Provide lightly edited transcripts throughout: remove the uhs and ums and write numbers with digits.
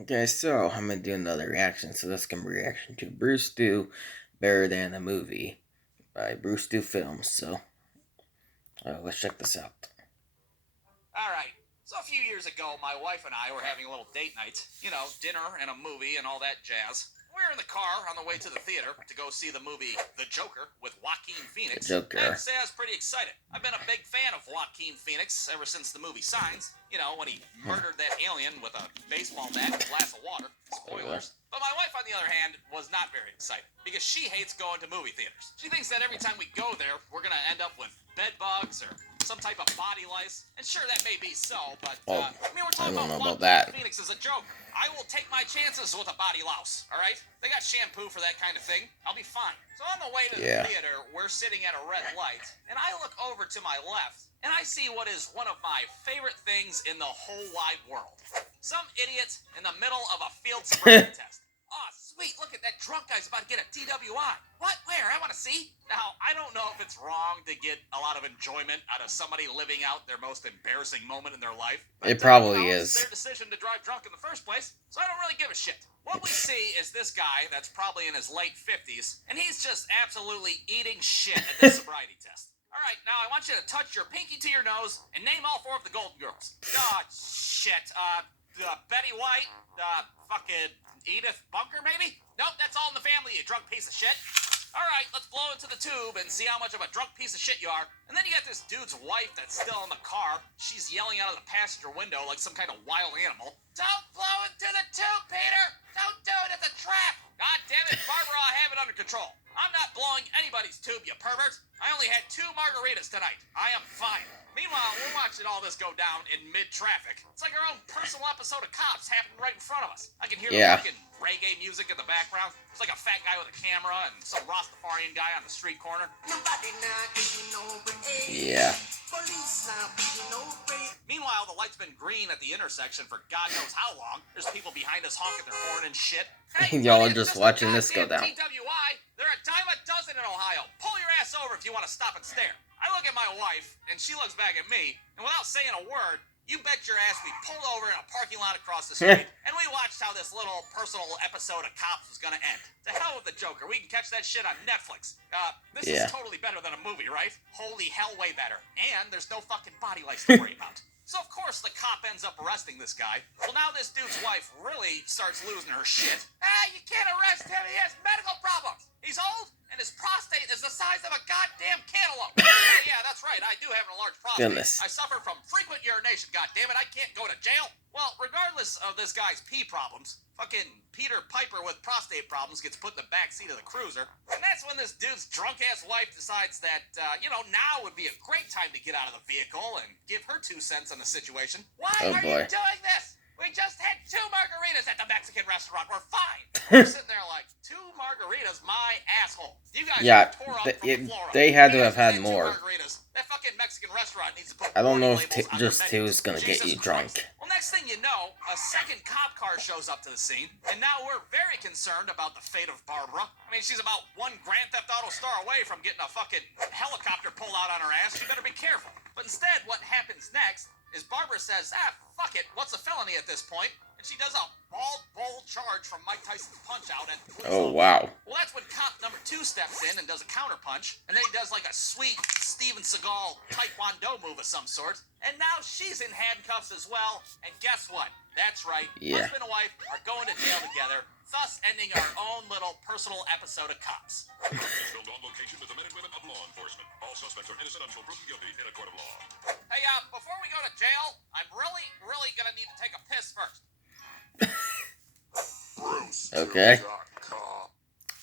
Okay, so I'm gonna do another reaction. So this can be reaction to Brewstew, Better Than a Movie by Brewstewfilms. So let's check this out. Alright, so a few years ago, my wife and I were having a little date night. You know, dinner and a movie and all that jazz. We were in the car on the way to the theater to go see the movie The Joker with Joaquin Phoenix. The Joker. I have to say I was pretty excited. I've been a big fan of Joaquin Phoenix ever since the movie Signs. You know, when he murdered that alien with a baseball bat and a glass of water. Spoilers. But my wife, on the other hand, was not very excited because she hates going to movie theaters. She thinks that every time we go there, we're going to end up with bed bugs or some type of body lice. And sure, that may be so, but we're talking about Joaquin Phoenix as a Joker. I will take my chances with a body louse, all right? They got shampoo for that kind of thing. I'll be fine. So on the way to the theater, we're sitting at a red light, and I look over to my left, and I see what is one of my favorite things in the whole wide world. Some idiot in the middle of a field sobriety test. Oh, sweet, look at that drunk guy's about to get a DWI. What? Where? I want to see. Now, I don't know if it's wrong to get a lot of enjoyment out of somebody living out their most embarrassing moment in their life. But, it probably is. It's their decision to drive drunk in the first place, so I don't really give a shit. What we see is this guy that's probably in his late 50s, and he's just absolutely eating shit at this sobriety test. All right, now I want you to touch your pinky to your nose and name all 4 of the Golden Girls. Oh, shit. Betty White, fucking Edith Bunker, maybe? Nope, that's all in the family, you drunk piece of shit. All right, let's blow into the tube and see how much of a drunk piece of shit you are. And then you got this dude's wife that's still in the car. She's yelling out of the passenger window like some kind of wild animal. Don't blow into the tube, Peter! Don't do it, it's a trap! God damn it, Barbara, I have it under control. I'm not blowing anybody's tube, you pervert. I only had 2 margaritas tonight. I am fine. Meanwhile, we're watching all this go down in mid-traffic. It's like our own personal episode of Cops happening right in front of us. I can hear the fucking reggae music in the background. It's like a fat guy with a camera and some Rastafarian guy on the street corner. Yeah. Meanwhile, the light's been green at the intersection for God knows how long. There's people behind us honking their horn and shit. Hey, y'all are just watching this go down. DWI, they're a dime a dozen in Ohio. Pull your ass over if you want to stop and stare. I look at my wife, and she looks back at me, and without saying a word, you bet your ass we pulled over in a parking lot across the street, and we watched how this little personal episode of Cops was gonna end. To hell with the Joker. We can catch that shit on Netflix. This is totally better than a movie, right? Holy hell, way better. And there's no fucking body lice to worry about. So, of course, the cop ends up arresting this guy. Well, now this dude's wife really starts losing her shit. You can't arrest him. He has medical problems. He's old, and his prostate is the size of a goddamn cantaloupe. Yeah, that's right. I do have an enlarged prostate. Goodness. I suffer from frequent urination, goddammit. I can't go to jail. Well, regardless of this guy's pee problems, fucking Peter Piper with prostate problems gets put in the backseat of the cruiser. And that's when this dude's drunk-ass wife decides that, now would be a great time to get out of the vehicle and give her 2 cents on the situation. Why are you doing this? We just had 2 margaritas at the Mexican restaurant. We're fine. We're sitting there like, 2 margaritas, my asshole. You guys tore up from the floor up. They had to have had more. That fucking Mexican restaurant needs to put I don't know if just 2 is gonna get you drunk. Well, next thing you know, a second cop car shows up to the scene, and now we're very concerned about the fate of Barbara. I mean, she's about 1 Grand Theft Auto star away from getting a fucking helicopter pulled out on her ass. You better be careful. But instead, what happens next is Barbara says, fuck it, what's a felony at this point? And she does a bold charge from Mike Tyson's Punch-Out at police officer. Wow. Well, that's when cop number 2 steps in and does a counterpunch, and then he does like a sweet Steven Seagal Taekwondo move of some sort, and now she's in handcuffs as well, and guess what? That's right, husband and wife are going to jail together, thus ending our own little personal episode of Cops. Filmed on location with the men and women of law enforcement. All suspects are innocent until proven guilty in a court of law. Hey, before we go to jail, I'm really gonna need to take a piss first. Okay.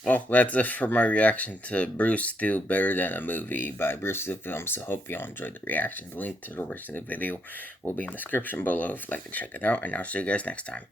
Well, that's it for my reaction to Brewstew, Better Than a Movie by Brewstewfilms. So hope you all enjoyed the reaction. The link to the rest of the video will be in the description below if you'd like to check it out. And I'll see you guys next time.